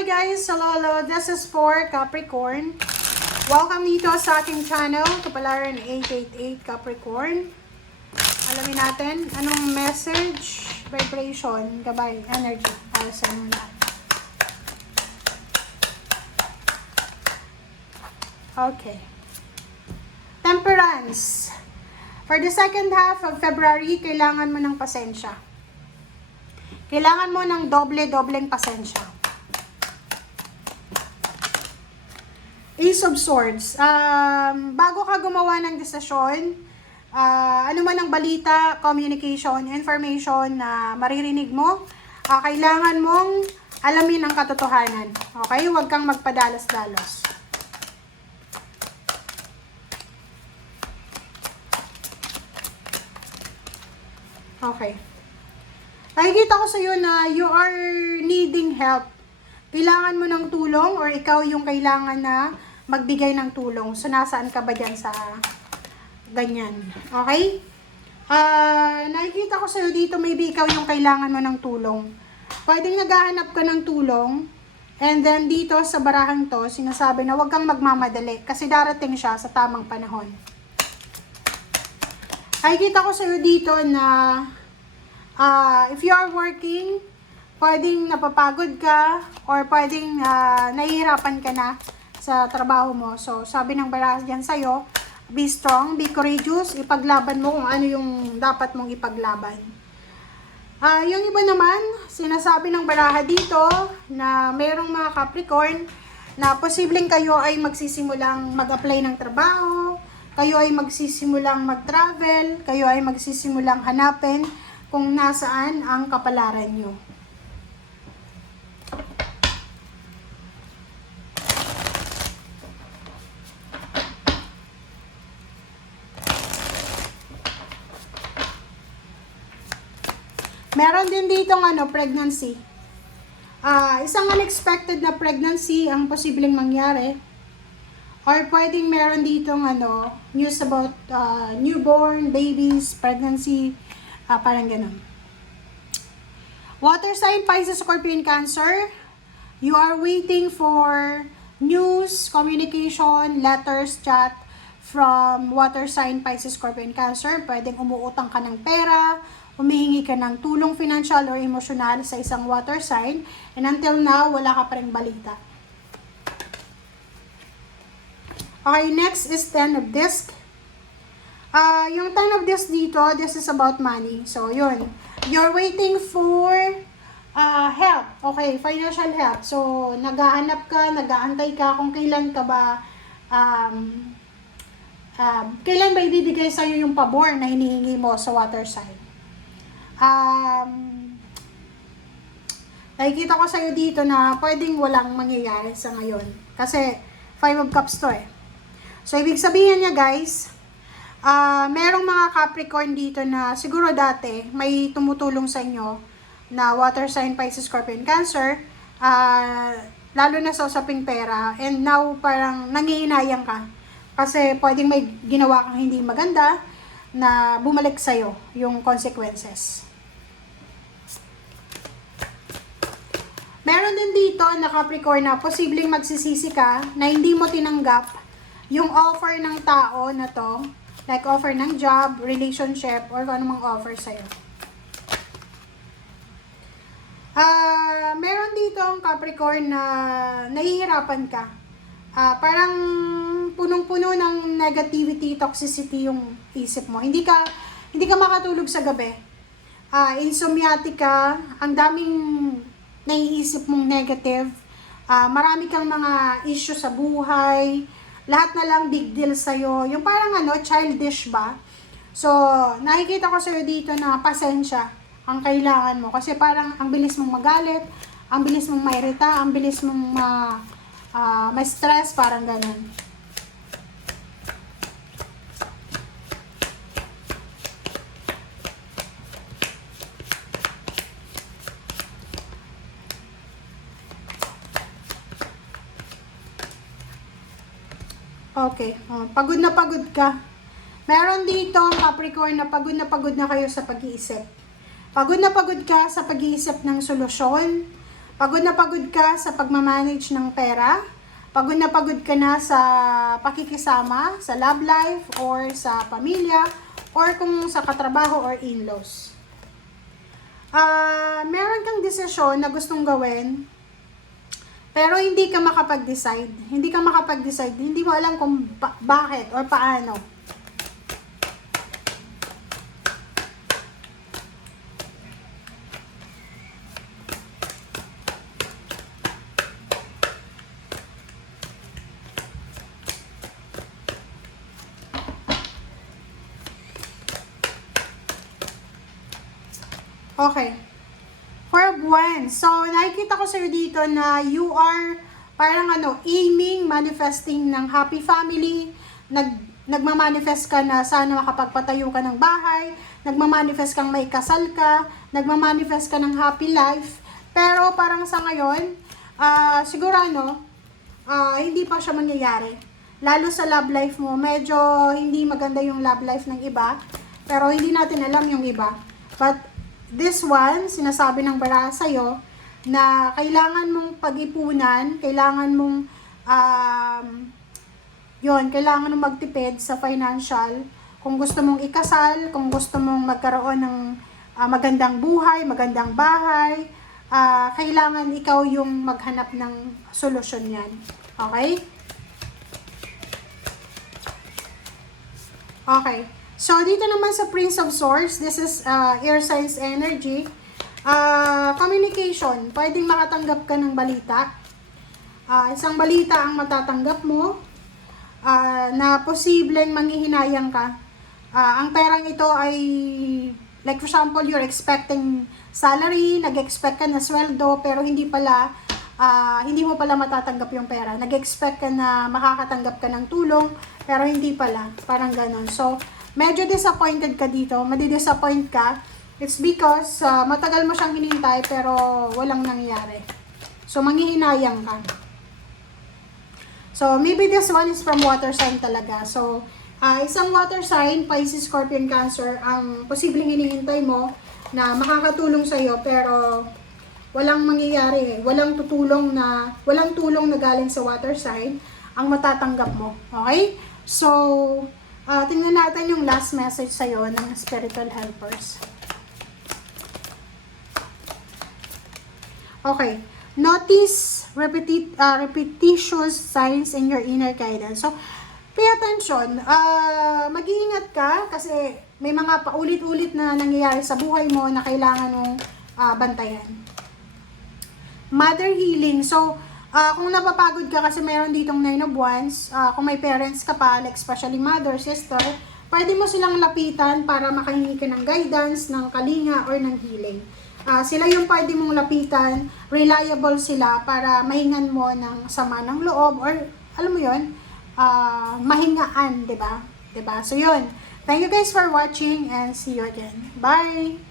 Hello guys! Hello! This is for Capricorn. Welcome dito sa aking channel, Kapalaran 888 Capricorn. Alamin natin anong message, vibration, gabay, energy para sa inyo lahat. Okay. Temperance. For the second half of February, kailangan mo ng pasensya. Kailangan mo ng doble-dobleng pasensya. Ace of Swords. Bago ka gumawa ng desisyon, ano man ang balita, communication, information na maririnig mo, kailangan mong alamin ang katotohanan. Okay? Huwag kang magpadalos-dalos. Okay. Nakikita ko sa iyo na you are needing help. Kailangan mo ng tulong or ikaw yung kailangan na magbigay ng tulong. So, nasaan ka ba dyan sa ganyan? Okay? Nakikita ko sa iyo dito, maybe ikaw yung kailangan mo ng tulong. Pwedeng naghahanap ka ng tulong. And then, dito sa barahang to, sinasabi na huwag kang magmamadali kasi darating siya sa tamang panahon. Nakikita ko sa iyo dito na if you are working, pwedeng napapagod ka or pwedeng nahihirapan ka na sa trabaho mo. So, sabi ng baraha dyan sa'yo, be strong, be courageous, ipaglaban mo kung ano yung dapat mong ipaglaban. Yung iba naman, sinasabi ng baraha dito na mayroong mga Capricorn na posibleng kayo ay magsisimulang mag-apply ng trabaho, kayo ay magsisimulang mag-travel, kayo ay magsisimulang hanapin kung nasaan ang kapalaran nyo. Meron din dito pregnancy. Isang unexpected na pregnancy ang posibleng mangyari. Or pwedeng meron dito news about newborn, babies, pregnancy, parang ganun. Water sign, Pisces, Scorpion, Cancer. You are waiting for news, communication, letters, chat from water sign, Pisces, Scorpion, Cancer. Pwedeng umuutang ka ng pera, humihingi ka ng tulong financial or emotional sa isang water sign, and until now, wala ka pa ring balita. Okay, next is Ten of Discs. Yung Ten of Discs dito, this is about money. So, yun. You're waiting for help. Okay, financial help. So, nag-aanap ka, nag-aantay ka kung kailan ka ba, kailan ba ibibigay sa'yo yung pabor na hinihingi mo sa water sign. Nakikita ko sa'yo dito na pwedeng walang mangyayari sa ngayon. Kasi, 5 of Cups to eh. So, ibig sabihin niya guys, merong mga Capricorn dito na siguro dati may tumutulong sa inyo na water sign, Pisces, Scorpion, Cancer, lalo na sa usaping pera, and now parang nangihinayang ka. Kasi pwedeng may ginawa kang hindi maganda na bumalik sa'yo yung consequences. Meron din dito na Capricorn na posibleng magsisisi ka na hindi mo tinanggap yung offer ng tao na to, like offer ng job, relationship, or kung anumang offer sa'yo. Meron dito ang Capricorn na nahihirapan ka. Parang punong-puno ng negativity, toxicity yung isip mo. Hindi ka makatulog sa gabi. Insomniatic ka, ang daming naiisip mong negative, marami kang mga issue sa buhay, lahat na lang big deal sa'yo, yung parang childish ba? So, nakikita ko sa'yo dito na pasensya ang kailangan mo, kasi parang ang bilis mong magalit, ang bilis mong mairita, ang bilis mong ma-stress, parang ganun. Okay, pagod ka. Meron dito Capricorn na pagod na kayo sa pag-iisip. Pagod na pagod ka sa pag-iisip ng solusyon. Pagod na pagod ka sa pagmamanage ng pera, pagod na pagod ka na sa pakikisama, sa love life, or sa pamilya, or kung sa katrabaho or in-laws. Meron kang desisyon na gustong gawin, pero hindi ka makapag-decide. Hindi mo alam kung bakit or paano. Okay. For buwan. So, nakikita ko sa'yo dito na you are parang aiming, manifesting ng happy family. Nagmamanifest ka na sana makapagpatayo ka ng bahay. Nagmamanifest kang may kasal ka. Nagmamanifest ka ng happy life. Pero parang sa ngayon, siguro hindi pa siya mangyayari. Lalo sa love life mo, medyo hindi maganda yung love life ng iba. Pero hindi natin alam yung iba. But this one, sinasabi ng baraha sa'yo na kailangan mong pag-ipunan, kailangan mong kailangan mong magtipid sa financial. Kung gusto mong ikasal, kung gusto mong magkaroon ng magandang buhay, magandang bahay, kailangan ikaw yung maghanap ng solusyon yan. Okay? Okay. So, dito naman sa Prince of Swords, this is air signs energy. Communication, pwedeng makatanggap ka ng balita. Isang balita ang matatanggap mo na posibleng manghihinayang ka. Ang perang ito ay, like for example, you're expecting salary, nag-expect ka na sweldo, pero hindi mo pala matatanggap yung pera. Nag-expect ka na makakatanggap ka ng tulong, pero hindi pala. Parang ganon. So, medyo disappointed ka dito, madidisappoint ka. It's because matagal mo siyang hinintay pero walang nangyayari. So, manghihinayang ka. So, maybe this one is from water sign talaga. So, isang water sign, Pisces, Scorpion, Cancer, ang posibleng hinihintay mo na makakatulong sa'yo pero walang mangyayari. Walang tulong na galing sa water sign ang matatanggap mo. Okay? So, tingnan natin yung last message sa'yo ng spiritual helpers. Okay. Notice repetitious signs in your inner guidance. So, pay attention. Mag-iingat ka kasi may mga paulit-ulit na nangyayari sa buhay mo na kailangan mong bantayan. Mother healing. So, kung napapagod ka kasi meron ditong 9 of Wands, kung may parents ka pa, like especially mother, sister, pwede mo silang lapitan para makahingi ka ng guidance, ng kalinga, or ng healing. Sila yung pwede mong lapitan, reliable sila para mahingan mo ng sama ng loob, or alam mo yun, mahingaan, diba? So yun. Thank you guys for watching and see you again. Bye!